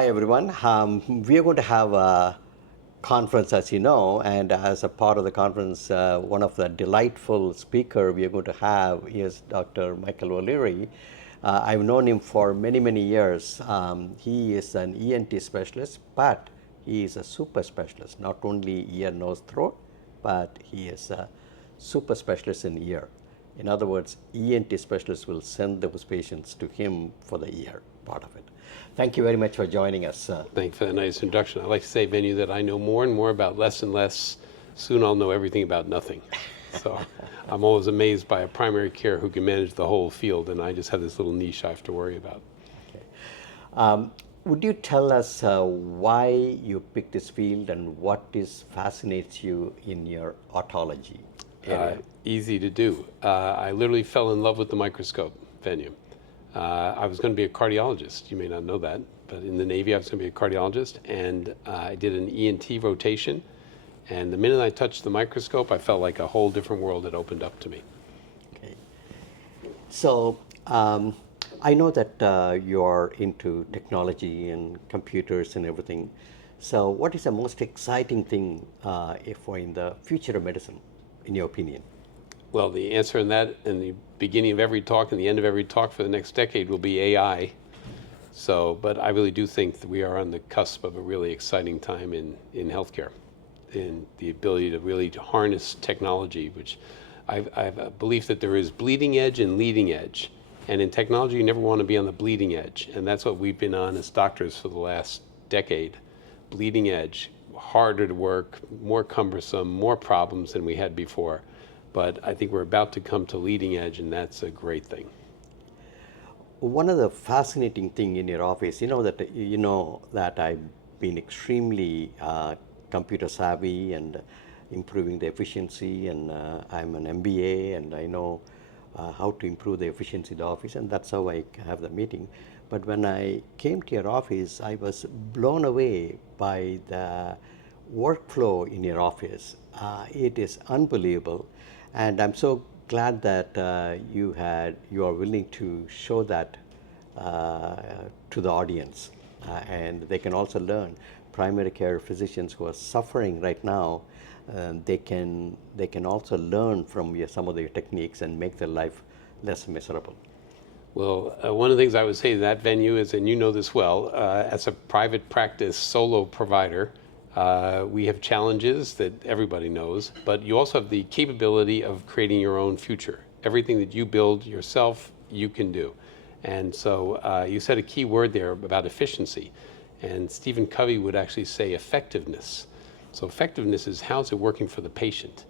Hi everyone. We are going to have a conference, as you know, and as a part of the conference, one of the delightful speaker we are going to have is Dr. Michael O'Leary. I've known him for many, many years. He is an ENT specialist, but he is a super specialist, not only ear, nose, throat, but he is a super specialist in ear. In other words, ENT specialists will send those patients to him for the ear part of it. Thank you very much for joining us. Thanks for that nice introduction. I like to say, Venu, that I know more and more about less and less. Soon I'll know everything about nothing. So I'm always amazed by a primary care who can manage the whole field, and I just have this little niche I have to worry about. Okay. Would you tell us why you picked this field and what fascinates you in your otology area? Easy to do. I literally fell in love with the microscope, Venu. I was going to be a cardiologist. You may not know that, but in the Navy I was going to be a cardiologist, and I did an ENT rotation, and the minute I touched the microscope, I felt like a whole different world had opened up to me. Okay. So I know that you're into technology and computers and everything. So what is the most exciting thing in the future of medicine, in your opinion? Well, the answer in that, in the beginning of every talk and the end of every talk for the next decade, will be AI. So, but I really do think that we are on the cusp of a really exciting time in healthcare, in the ability to really harness technology, which I have a belief that there is bleeding edge and leading edge. And in technology, you never want to be on the bleeding edge. And that's what we've been on as doctors for the last decade. Bleeding edge, harder to work, more cumbersome, more problems than we had before. But I think we're about to come to leading edge, and that's a great thing. One of the fascinating thing in your office, you know that I've been extremely computer savvy and improving the efficiency, and I'm an MBA, and I know how to improve the efficiency of the office, and that's how I have the meeting. But when I came to your office, I was blown away by the workflow in your office. It is unbelievable. And I'm so glad that you are willing to show that to the audience, and they can also learn. Primary care physicians who are suffering right now, they can also learn from some of your techniques and make their life less miserable. Well, one of the things I would say to that Venu is, and you know this well, as a private practice solo provider, we have challenges that everybody knows, but you also have the capability of creating your own future. Everything that you build yourself, you can do. And so you said a key word there about efficiency. And Stephen Covey would actually say effectiveness. So effectiveness is how's it working for the patient.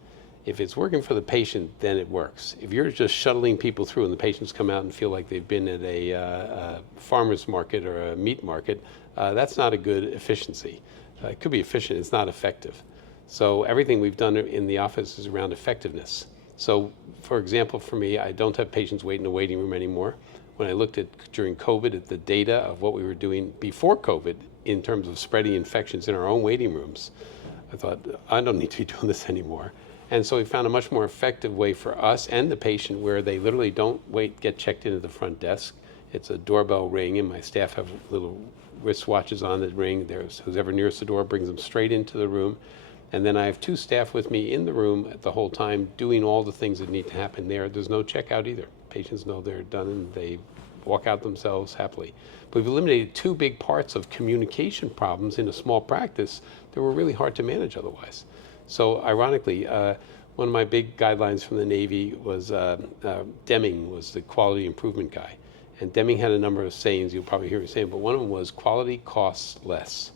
If it's working for the patient, then it works. If you're just shuttling people through and the patients come out and feel like they've been at a farmer's market or a meat market, that's not a good efficiency. It could be efficient, it's not effective. So everything we've done in the office is around effectiveness. So for example, for me, I don't have patients wait in the waiting room anymore. When I looked at, during COVID, at the data of what we were doing before COVID in terms of spreading infections in our own waiting rooms, I thought, I don't need to be doing this anymore. And so we found a much more effective way for us and the patient where they literally don't get checked in at the front desk. It's a doorbell ring, and my staff have little wristwatches on that ring. There's whoever nearest the door brings them straight into the room. And then I have two staff with me in the room the whole time doing all the things that need to happen there. There's no checkout either. Patients know they're done and they walk out themselves happily. But we've eliminated two big parts of communication problems in a small practice that were really hard to manage otherwise. So ironically, one of my big guidelines from the Navy was Deming was the quality improvement guy. And Deming had a number of sayings, you'll probably hear me saying, but one of them was quality costs less.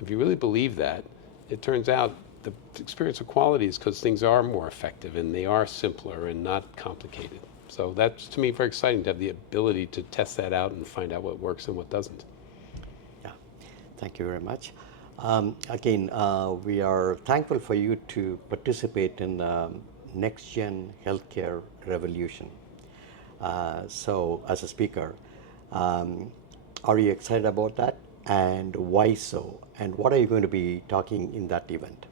If you really believe that, it turns out the experience of quality is because things are more effective and they are simpler and not complicated. So that's, to me, very exciting to have the ability to test that out and find out what works and what doesn't. Yeah, thank you very much. Again, we are thankful for you to participate in NexGen HealthCare Revolution. So as a speaker, are you excited about that, and why so? And what are you going to be talking in that event?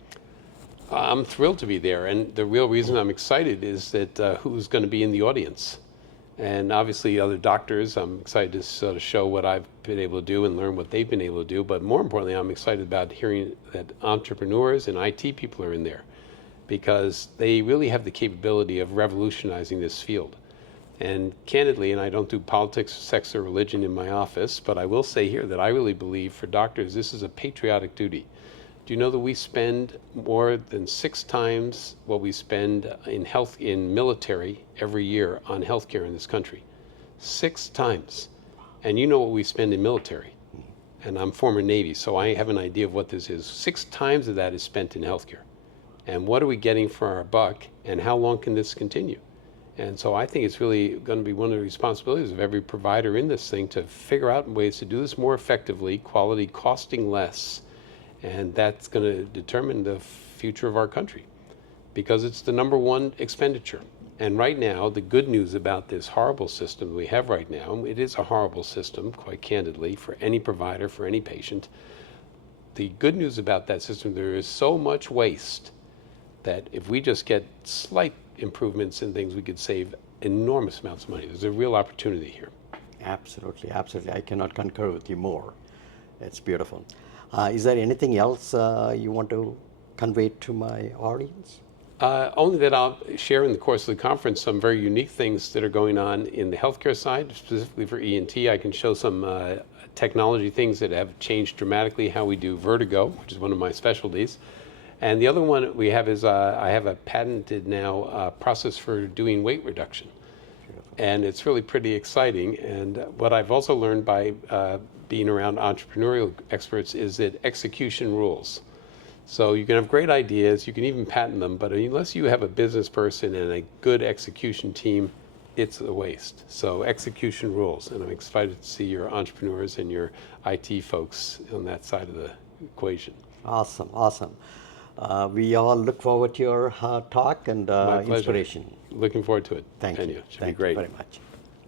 I'm thrilled to be there, and the real reason I'm excited is that who's going to be in the audience. And obviously other doctors, I'm excited to sort of show what I've been able to do and learn what they've been able to do. But more importantly, I'm excited about hearing that entrepreneurs and IT people are in there, because they really have the capability of revolutionizing this field. And candidly, and I don't do politics, sex, or religion in my office, but I will say here that I really believe for doctors, this is a patriotic duty. Do you know that we spend more than 6 times what we spend in military every year on healthcare in this country? 6 times. And you know what we spend in military. And I'm former Navy, so I have an idea of what this is. 6 times of that is spent in healthcare. And what are we getting for our buck, and how long can this continue? And so I think it's really going to be one of the responsibilities of every provider in this thing to figure out ways to do this more effectively, quality costing less. And that's going to determine the future of our country, because it's the #1 expenditure. And right now, the good news about this horrible system we have right now, it is a horrible system, quite candidly, for any provider, for any patient. The good news about that system, there is so much waste that if we just get slight improvements in things, we could save enormous amounts of money. There's a real opportunity here. Absolutely, absolutely. I cannot concur with you more. It's beautiful. Is there anything else you want to convey to my audience? Only that I'll share in the course of the conference some very unique things that are going on in the healthcare side, specifically for ENT. I can show some technology things that have changed dramatically how we do vertigo, which is one of my specialties. And the other one we have is I have a patented now process for doing weight reduction. And it's really pretty exciting. And what I've also learned by being around entrepreneurial experts is that execution rules. So you can have great ideas, you can even patent them, but unless you have a business person and a good execution team, it's a waste. So execution rules, and I'm excited to see your entrepreneurs and your IT folks on that side of the equation. Awesome, awesome. We all look forward to your talk and My pleasure. inspiration. Looking forward to it. Thank you. Should be Thank great. you very much.